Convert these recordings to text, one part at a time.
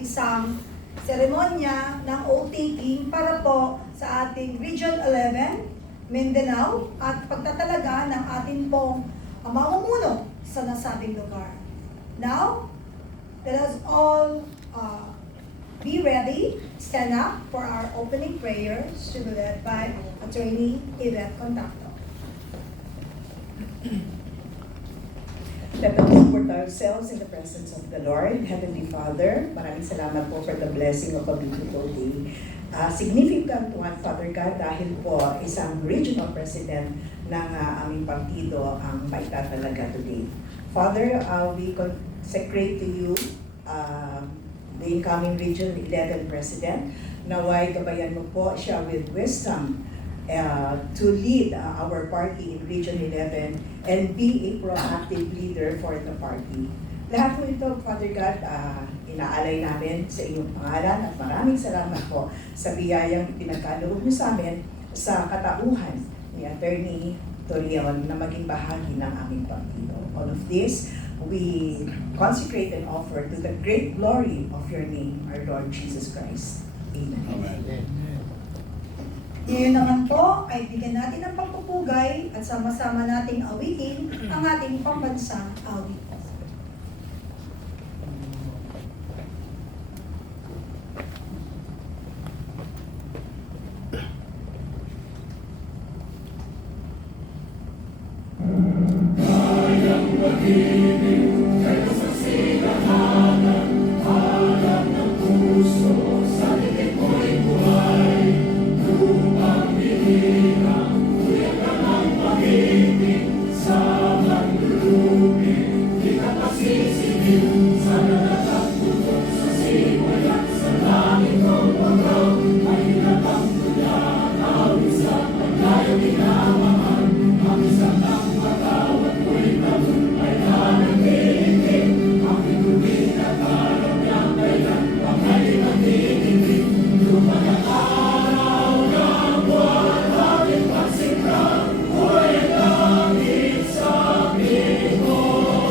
isang seremonya ng oath taking para po sa ating Region 11, Mindanao, at pagtatalaga ng ating pong mamumuno sa nasabing lugar. Now, let us all be ready, stand up for our opening prayers to be led by Attorney Yvette Contacto. Let us support ourselves in the presence of the Lord. Heavenly Father, maraming salamat po for the blessing of a beautiful day. Significant one, Father God, dahil po isang regional president ng aming partido ang maitatalaga today. Father, we consecrate to you the incoming Region 11 President. Naway gabayan mo po siya with wisdom to lead our party in Region 11 and be a proactive leader for the party. Lahat po ito, Father God, inaalay namin sa inyong pangalan at maraming salamat po sa biyayang pinagkaloob niyo sa amin sa katauhan ni Attorney Torion na maging bahagi ng aming partido. All of this, we consecrate and offer to the great glory of your name, our Lord Jesus Christ. Amen. Amen. Ngayon naman po ay bigyan natin ng pagpupugay at sama-sama nating awitin ang ating pambansang awit. Kayang mag-ibig, kayo sa sinamanan, alam ng puso, sa lilig mo'y buhay. Lumang hinirang, kuya ka ng pag-ibig, sa manlulubig, di ka pasisibig, sa natatagputot sa simoy at sa langit o pagaw, mahirap ang tula, awit sa paglayong inamahan, ang isang ng matawat ko'y namun ay nananginig, ang pinubig at parang niyang kailan, ang halimang tinibig, lumagang araw ng buwan, aking pagsikap, ko'y langit sa bihon.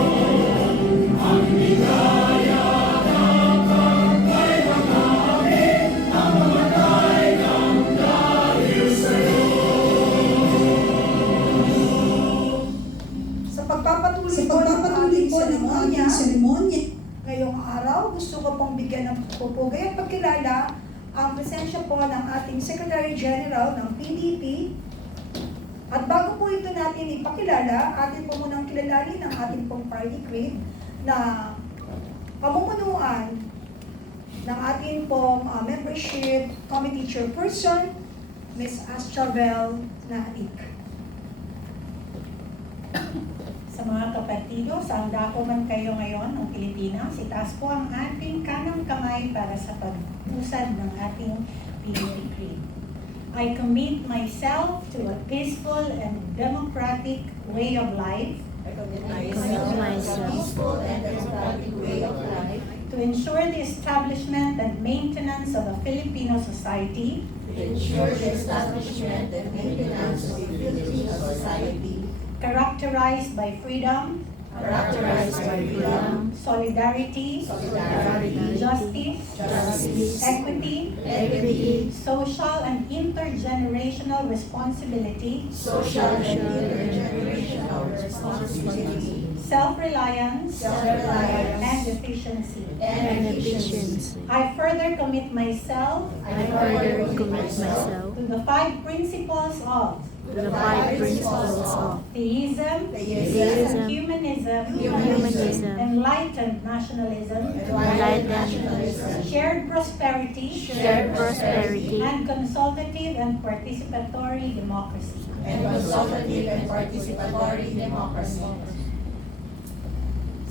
Ang bigaya ng pagkay mga amin, ang mamatay ng dahil sa'yo. Sa pagpapatuloy po ng ating seremonya, ngayong araw, gusto ko pong bigyan ng pupugay at pagkilala ang presensya po ng ating Secretary General ng PDP. At bago po ito natin ipakilala, atin po munang kilalanin ang ating pong party creed na pamumunuan ng ating pong membership committee chairperson, Ms. Astravel Naik. Sa mga kapatido, saan dako man kayo ngayon ng Pilipinas, itaas po ang ating kanang kamay para sa pag-usad ng ating PDP Creed. I commit myself to a peaceful and democratic way of life. I commit myself to a peaceful and democratic way of life, To ensure the establishment and maintenance of a Filipino society. to ensure the establishment and maintenance of a Filipino society Characterized by freedom, solidarity, justice, equity, social and intergenerational responsibility, social and intergenerational responsibility, self-reliance, and efficiency. and efficiency. I further commit myself to the 5 principles of The 5 principles of theism, theism, humanism, humanism, enlightened nationalism, shared prosperity, shared prosperity, and consultative and participatory democracy. and consultative and participatory democracy.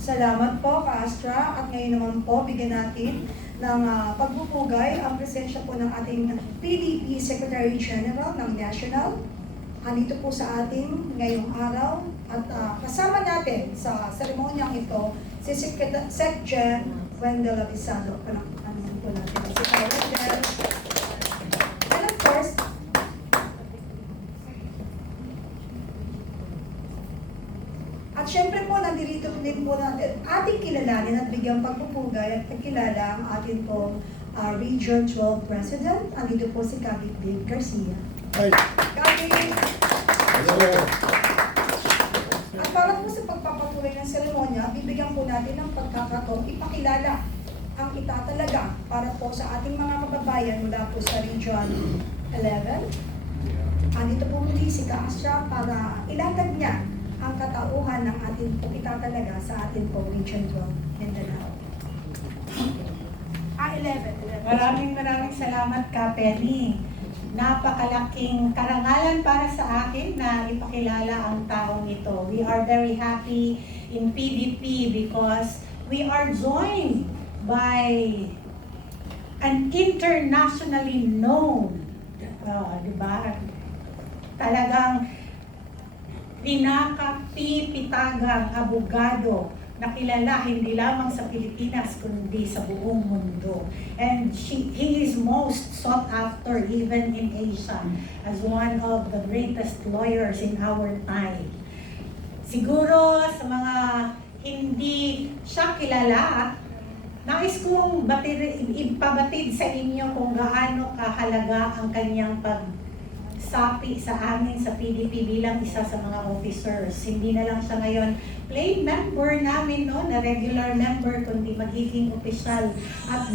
Salamat po, Ka-Astra. At ngayon naman po, bigyan natin ng pagpupugay ang presensya po ng ating PDP Secretary General ng National. Andito po sa ating ngayong araw at kasama natin sa seremonyang ito si Sec-Gen Wendell Avisado. Ano po natin si Wendell. And of course, at syempre po, nandito din po natin ating kilalanin at bigyang pagpupugay at pagkilala ang ating pong Region 12 President. Andito po si Captain Dave Garcia. Ay, Captain! hello. At para po sa pagpapatuloy ng seremonya, bibigyan po natin ng pagkakataong ipakilala ang itatalaga para po sa ating mga kababayan mula po sa Region 11. Andito po muli si Kaasya para ilatag niya ang katauhan ng ating po itatalaga sa ating po Region 12 Mindanao. 11. Maraming salamat ka, Penny. Napakalaking karangalan para sa akin na ipakilala ang taong ito. We are very happy in PDP because we are joined by an internationally known, diba? Talagang pinakapipitagang abogado na kilala hindi lamang sa Pilipinas kundi sa buong mundo. And he is most sought after even in Asia as one of the greatest lawyers in our time. Siguro sa mga hindi siya kilala, nais kong ipabatid sa inyo kung gaano kahalaga ang kanyang pagsapi sa amin sa PDP bilang isa sa mga officers. Hindi na lang siya ngayon plain member namin, no, na regular member, kundi magiging opisyal. At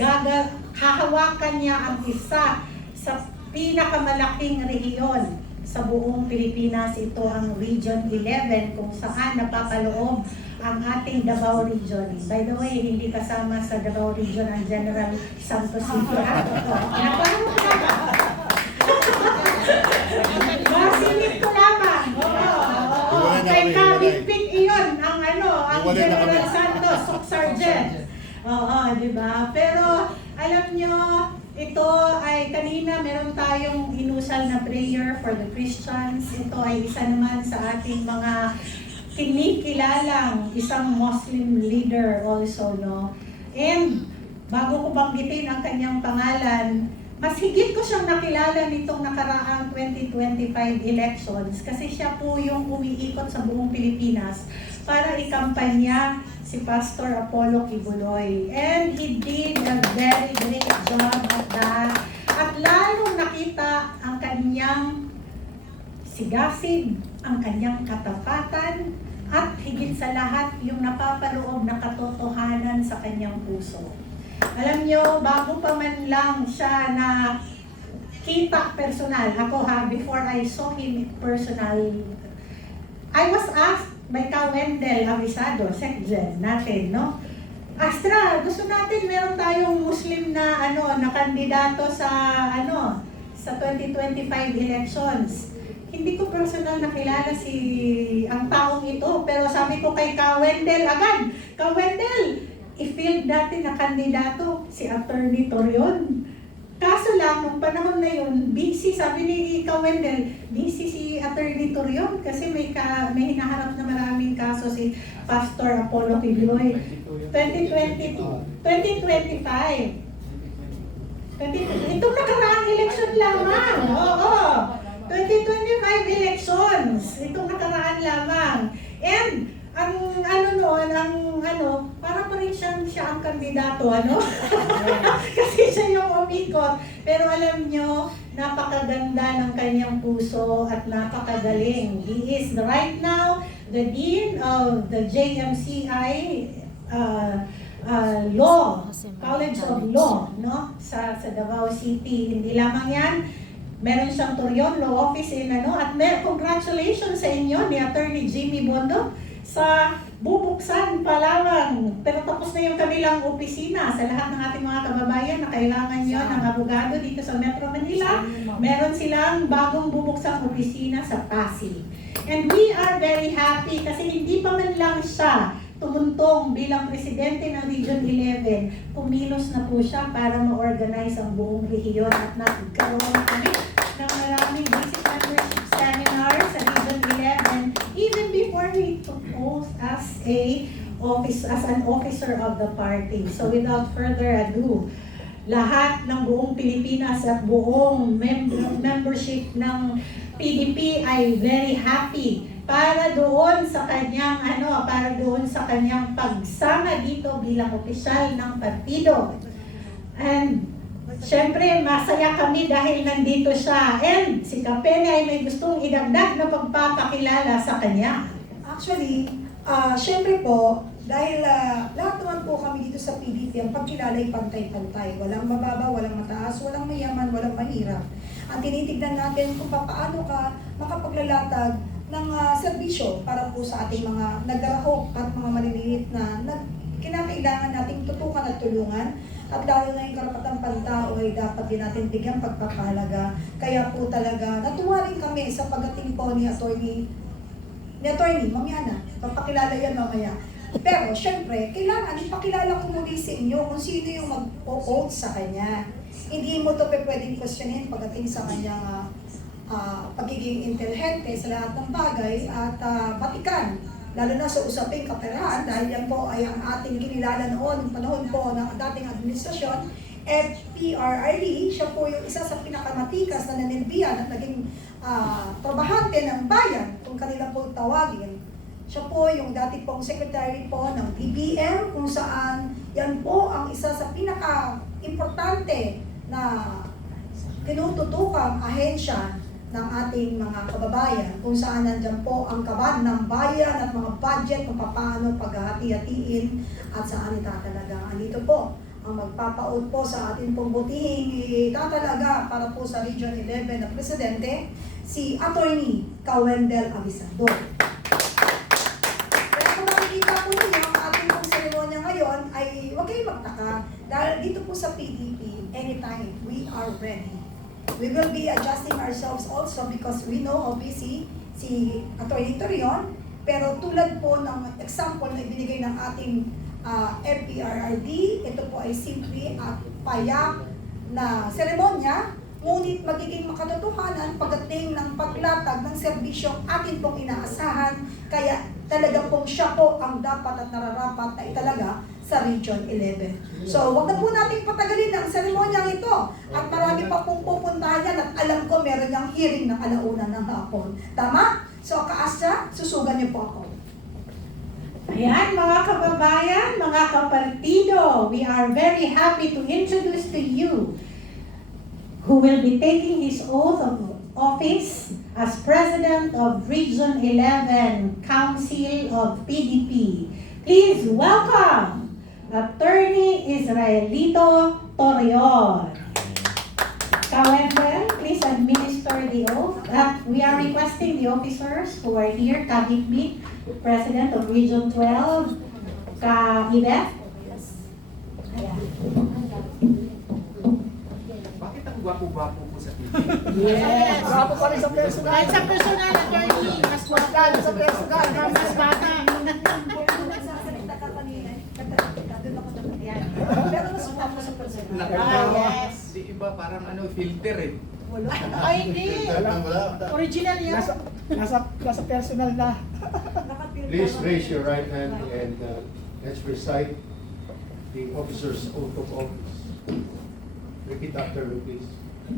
hahawakan niya ang isa sa pinakamalaking rehiyon sa buong Pilipinas. Ito ang Region 11 kung saan napapaloob ang ating Davao Region. By the way, hindi kasama sa Davao Region ang General Santos Villa. Masingit ko lamang. Iwalay na Kay kami, Kabigpig iyon ang ang Iwalay na General kami. Santos, Sergeant. Oo, di ba? Pero alam nyo, ito ay kanina meron tayong inusal na prayer for the Christians. Ito ay isa naman sa ating mga kinikilalang isang Muslim leader also, no? And bago ko banggitin ang kanyang pangalan, mas higit ko siyang nakilala nitong nakaraang 2025 elections kasi siya po yung umiikot sa buong Pilipinas para ikampanya si Pastor Apollo Kibuloy. And he did a very great job at that. At lalong nakita ang kanyang sigasig, ang kanyang katapatan, at higit sa lahat yung napapaloob na katotohanan sa kanyang puso. Alam nyo, bago pa man lang siya na kita personal, ako before I saw him personal, I was asked by Ka Wendell Avisado, Secgen natin, no? Astra, gusto natin meron tayong Muslim na na kandidato sa sa 2025 elections. Hindi ko personal nakilala ang taong ito, pero sabi ko kay Ka Wendell agad, Ka Wendell, i-field natin na kandidato si Attorney Torion. Kaso lang, nung panahon na yun, busy, sabi ni Ka Wendell, busy si Attorney Torion kasi may hinaharap na maraming kaso si Pastor Apollo Kibuloy. 2025. Itong nakaraang election lamang. Oo. 2025 elections. Itong nakaraan lamang. And ang para pa rin siya ang kandidato, kasi siya yung umikot. Pero alam nyo, napakaganda ng kanyang puso at napakagaling. He is right now the Dean of the JMCI Law, College of Law, no? Sa Davao City. Hindi lamang yan, meron siyang Torion Law Office at congratulations sa inyo ni Attorney Jimmy Bondo sa bubuksan pa lamang. Pero tapos na yung kanilang opisina sa lahat ng ating mga kababayan na kailangan nyo ng abogado dito sa Metro Manila. Meron silang bagong bubuksang opisina sa Pasig. And we are very happy kasi hindi pa man lang siya tumuntong bilang presidente ng Region 11, kumilos na po siya para ma-organize ang buong rehiyon at nagkaroon kami ng maraming basic membership seminars sa Region 11 even before he took oath as an officer of the party. So without further ado, lahat ng buong Pilipinas at buong membership ng PDP ay very happy para doon sa kanyang pagsama dito bilang opisyal ng partido. And syempre, masaya kami dahil nandito siya. And si Kapene ay may gustong idagdag na pagpapakilala sa kanya. Actually, syempre po, dahil lahat naman po kami dito sa PDP, ang pagkilala ay pantay-pantay. Walang mababa, walang mataas, walang mayaman, walang mahirap. Ang tinitignan natin kung paano ka makapaglalatag ng serbisyo para po sa ating mga nagdarahok at mga maliliit na kinakailangan nating tutukan at tulungan. At lalo na yung karapatang pantao ay dapat din natin bigyan pagpapahalaga. Kaya po talaga, natuwa rin kami sa pagdating po ni Attorney mamaya na, papakilala yan mamaya. Pero syempre, kailangan ipakilala ko muli sa inyo kung sino yung mag-o-oath sa kanya. Hindi mo ito pwedeng questionin pagdating sa kanyang pagiging intelihente sa lahat ng bagay at batikan. Lalo na sa usaping kaperahan dahil yan po ay ang ating kinilala noon, ng panahon po ng dating administrasyon, FPRRD, siya po yung isa sa pinakamatikas na nanilbihan at naging trabahante ng bayan, kung kanila po tawagin. Siya po yung dati pong secretary po ng DBM, kung saan yan po ang isa sa pinaka-importante na tinututukang ahensya ng ating mga kababayan, kung saan nandyan po ang kaban ng bayan at mga budget kung paano paghahati-hatiin at saan itatalaga. Andito po ang magpapaut po sa ating pong butihing itatalaga para po sa Region 11 na Presidente, si Attorney Kawendel Abisador. Kaya kung makikita po ninyo ang ating pong seremonya ngayon ay huwag kayong magtaka dahil dito po sa PDP, anytime we are ready. We will be adjusting ourselves also because we know how busy si Atty. Torion, pero tulad po ng example na ibinigay ng ating FPRRD, ito po ay simply at payak na seremonya, ngunit magiging makatotohanan pagdating ng paglatag ng serbisyong atin pong inaasahan, kaya talaga pong siya po ang dapat at nararapat na italaga sa Region 11. So, wag na po nating patagalin ang seremonyang ito. At marami pa pong pupuntahan yan at alam ko meron niyang hearing ng alauna ng hapon. Tama? So, kaasya, susugan niyo po ako. Ayan, mga kababayan, mga kapartido, we are very happy to introduce to you who will be taking his oath of office as President of Region 11 Council of PDP. Please welcome Attorney Israelito Torion. Kawendel, please administer the oath. We are requesting the officers who are here, Kabitbit, President of Region 12, Ka-Ibeth. Ayan. Bakit ang gwapo-gwapo po sa TV? Yes! Bravo pa rin sa personal. Kahit sa personal, attorney, mas Personal, sa personal. mas bata. Nagsasalita ka kanina, doon ako naman. Pero mas ako sa personal. Nakakatawa. yes. Di iba parang filter eh. Wala. Ay, hindi. Wala. Original yan. Nasa personal na. Please raise your right hand and let's recite the officer's oath of office. Repeat after me, please.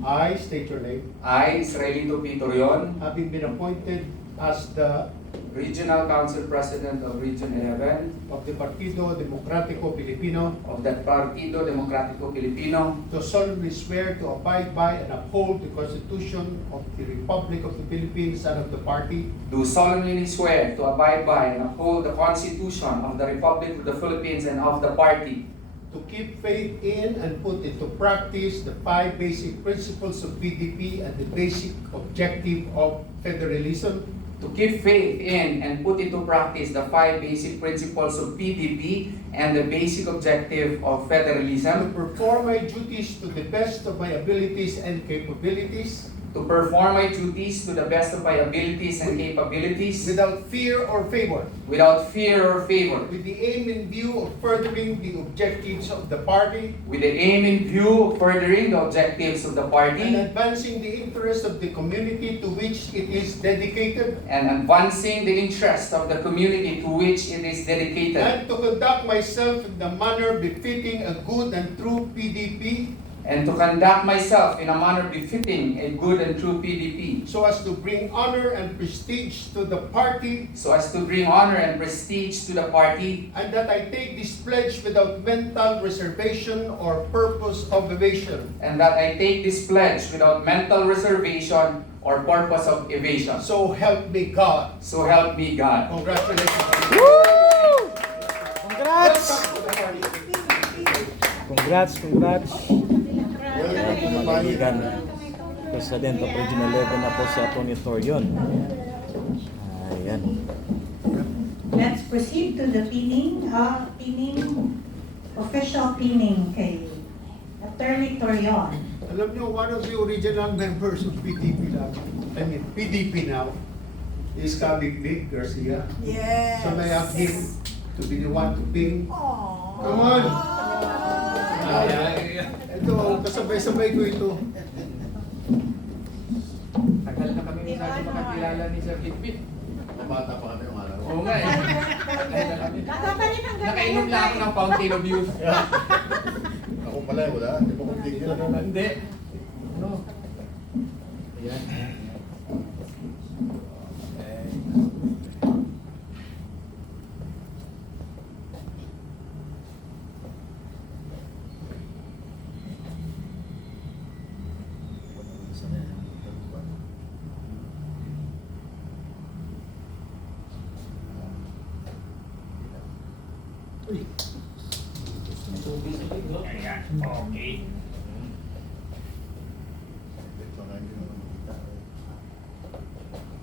I state your name. I, Israelito P. Torion, Having been appointed as the Regional Council President of Region 11 of the Partido Democratico Filipino, of the Partido Democratico Filipino, do solemnly swear to abide by and uphold the Constitution of the Republic of the Philippines and of the party, do solemnly swear to abide by and uphold the Constitution of the Republic of the Philippines and of the party, to keep faith in and put into practice the 5 basic principles of PDP and the basic objective of federalism, to keep faith in and put into practice the 5 basic principles of PDP and the basic objective of to federalism, perform my duties to the best of my abilities and capabilities, to perform my duties to the best of my abilities and capabilities, without fear or favor, without fear or favor, with the aim in view of furthering the objectives of the party with the aim in view of furthering the objectives of the and party advancing the interests of the community to which it is dedicated, and advancing the interest of the community to which it is dedicated, and to conduct myself in the manner befitting a good and true PDP and to conduct myself in a manner befitting a good and true PDP, so as to bring honor and prestige to the party, so as to bring honor and prestige to the party, and that I take this pledge without mental reservation or purpose of evasion. and that I take this pledge without mental reservation or purpose of evasion. So help me God. So help me God. Congratulations. Congrats! Welcome to the party. Congrats! Welcome, Kaibigan, President of Region 11 na po si Atty. Torion. Ayan. Let's proceed to the official pinning kay Attorney Torion. Alam niyo, one of the original members of PDP now, PDP now, is Kabig Big Garcia. Yes. So may I ask him to be the one to ping? Aww. Come on! Ito, kasabay-sabay ko ito. Tagal na kami masyado makakilala ni Sir Kitbit. Bata pa kami yung araw. Oo nga eh. Tagal na kami. Nakainom lang ako ng Fountain of Youth. Ako pala, wala. Hindi mo kong tigil. Hindi. Ano? Ayan.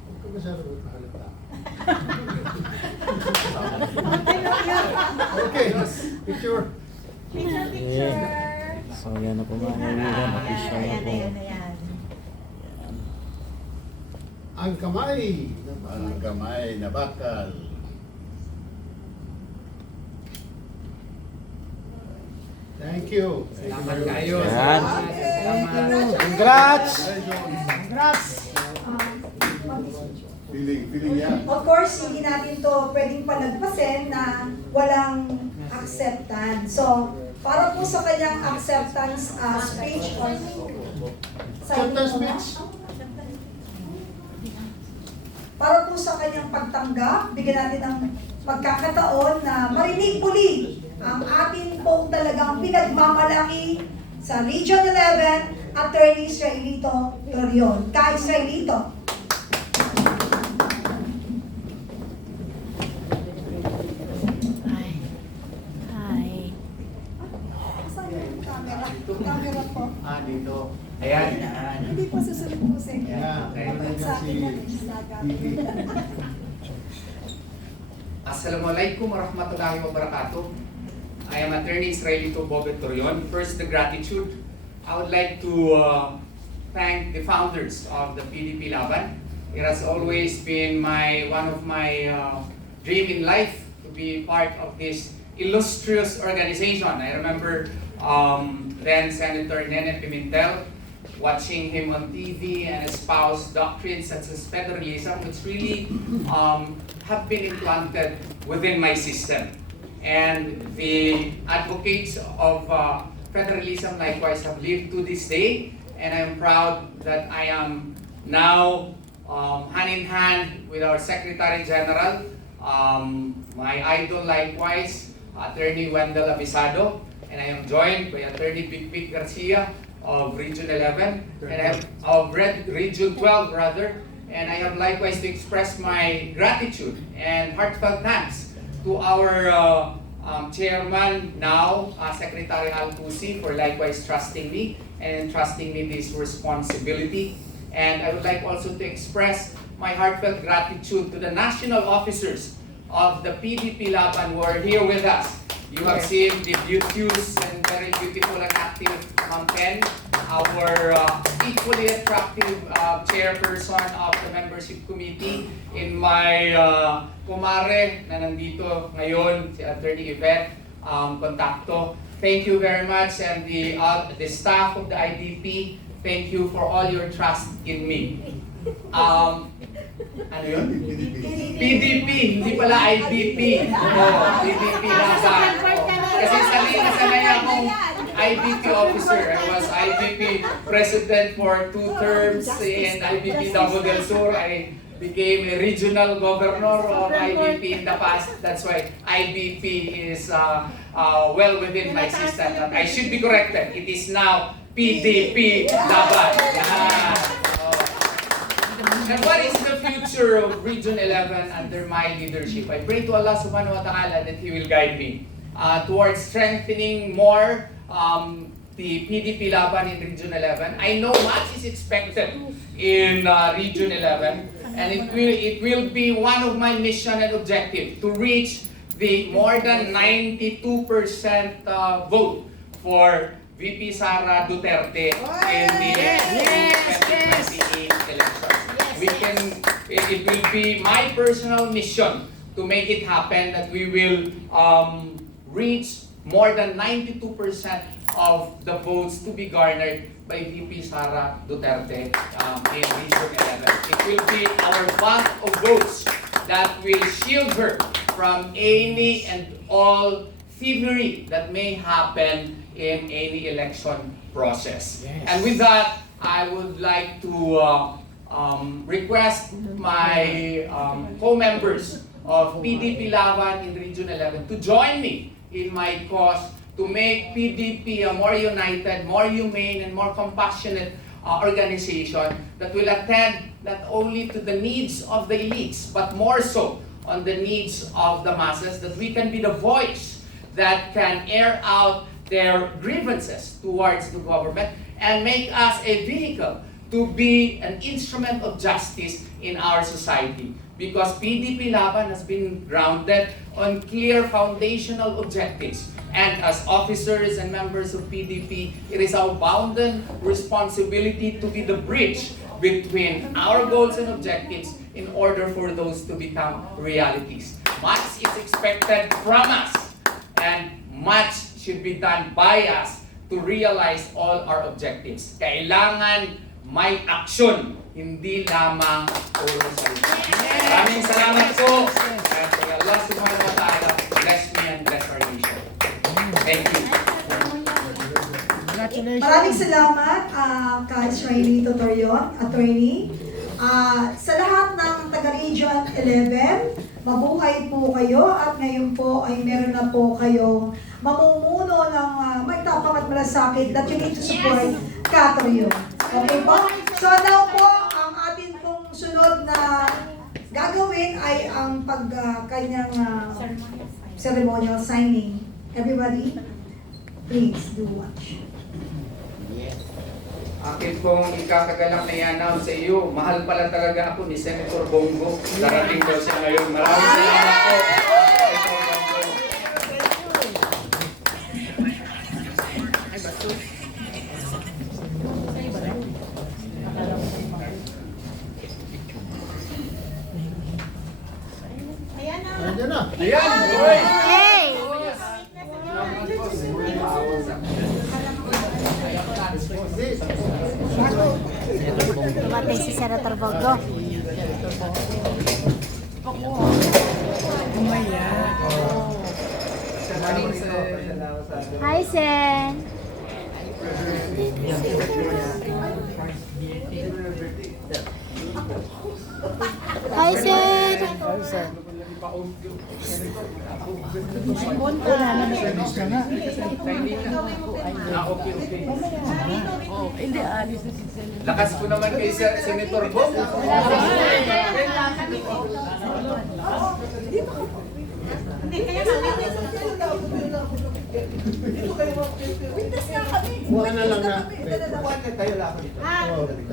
Huwag ka masyado magpahalata. Okay, picture. So yan na po mga kaibigan, official na po. Ang kamay. Ang kamay na bakal. Thank you. Salamat kayo. Ayan. Salamat. Congrats! Feeling niya. Of course, hindi natin to pwedeng palagpasin na walang acceptance. So, para po sa kanyang acceptance speech or Acceptance speech. para po sa kanyang pagtanggap, bigyan natin ng pagkakataon na marinig muli ang atin pong talagang pinagmamalaki sa Region 11, Attorney Israelito Torion. Ka-Israelito. Saan yung camera? Camera po. Dito. Ayan. Hindi po susunod po sa inyo. Yeah, Okay. At sa akin na nagsasabi. Assalamualaikum warahmatullahi wabarakatuh. I am Attorney Israelito Bobet Torion. First, the gratitude. I would like to thank the founders of the PDP Laban. It has always been one of my dream in life to be part of this illustrious organization. I remember then Senator Nene Pimentel watching him on TV and espouse doctrines such as federalism, which really have been implanted within my system. And the advocates of federalism likewise have lived to this day, and I am proud that I am now hand in hand with our Secretary General, my idol likewise, Attorney Wendell Abisado, and I am joined by Attorney Big Garcia of Region 11, and I have of Region 12 rather, and I have likewise to express my gratitude and heartfelt thanks to our chairman now, Secretary Altusi, for likewise trusting me and entrusting me this responsibility. And I would like also to express my heartfelt gratitude to the national officers of the PDP Laban who are here with us. You have seen the beauteous and very beautiful and active Pen, our equally attractive chairperson of the membership committee, in my kumare na nandito ngayon, si Attorney Yvette Contacto. Thank you very much, and the staff of the IDP, thank you for all your trust in me. Ano yun? PDP, hindi pala IDP. PDP Laban. Kasi sanay akong IBP officer. I was IBP president for 2 terms in IBP Davao del Sur. I became a regional governor of IBP in the past. That's why IBP is well within my system. But I should be corrected. It is now PDP Laban. Yeah. And what is the future of Region 11 under my leadership? I pray to Allah subhanahu wa ta'ala that He will guide me towards strengthening more the PDP Laban in Region 11. I know much is expected in Region 11, and it will be one of my mission and objective to reach the more than 92% vote for VP Sara Duterte in the 2028 elections. It will be my personal mission to make it happen that we will reach more than 92% of the votes to be garnered by VP Sara Duterte in Region 11. It will be our bank of votes that will shield her from any and all thievery that may happen in any election process. Yes. And with that, I would like to request my co-members of PDP Laban in Region 11 to join me in my cause to make PDP a more united, more humane, and more compassionate organization that will attend not only to the needs of the elites, but more so on the needs of the masses, that we can be the voice that can air out their grievances towards the government and make us a vehicle to be an instrument of justice in our society. Because PDP Laban has been grounded on clear foundational objectives. And as officers and members of PDP, it is our bounden responsibility to be the bridge between our goals and objectives in order for those to become realities. Much is expected from us, and much should be done by us to realize all our objectives. Kailangan may aksyon, hindi lamang puro salita. Maraming salamat po. And may Allah subhanahu wa ta'ala bless me and bless our nation. Thank you. Maraming salamat kay Israeli Totorion, attorney. Sa lahat ng taga-Region 11, mabuhay po kayo at ngayon po ay meron na po kayong mamumuno ng may tapang at malasakit that you need to support Katoryo. Okay po? So now po, ang atin pong sunod na gagawin ay ang kanyang ceremonial signing. Everybody, please do watch. Akin pong ikakagalak na i-announce sa iyo, mahal pala talaga ako ni Senator Bongo. Darating daw siya ngayon. Maraming salamat po. Senator Bongo. Ayan na. Ayan! Boy! Tumatay si Senator Bongo. Hi, Sen. Hi, Sen. Lakas ko naman kay Senator Bongo. Buwan na lang na.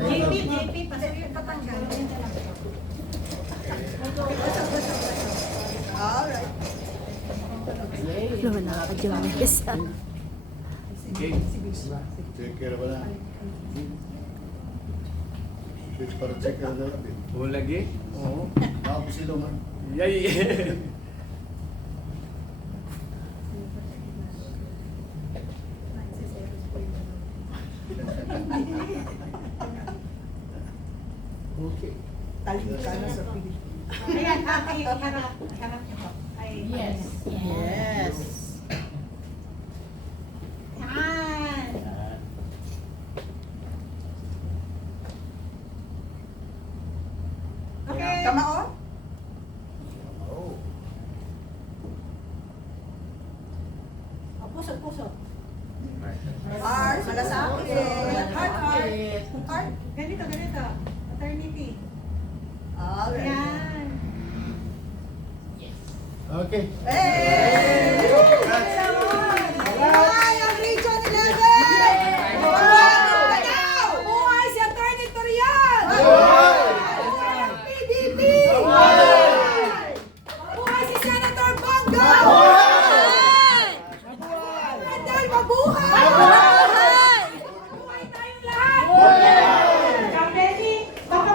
JP, patanggal. Luho na ako dyan. Yes. Check care ba na? Switch para check care na lang. Oo lagi? Oo. Ako sila man. Yay! Okay. Ayan, harap niyo po. Yes. Yes. Hi! Kamao? Puso. Heart, malasakit. Heart. Ganito. Maternity. Okay. Yan. Okay. Hey!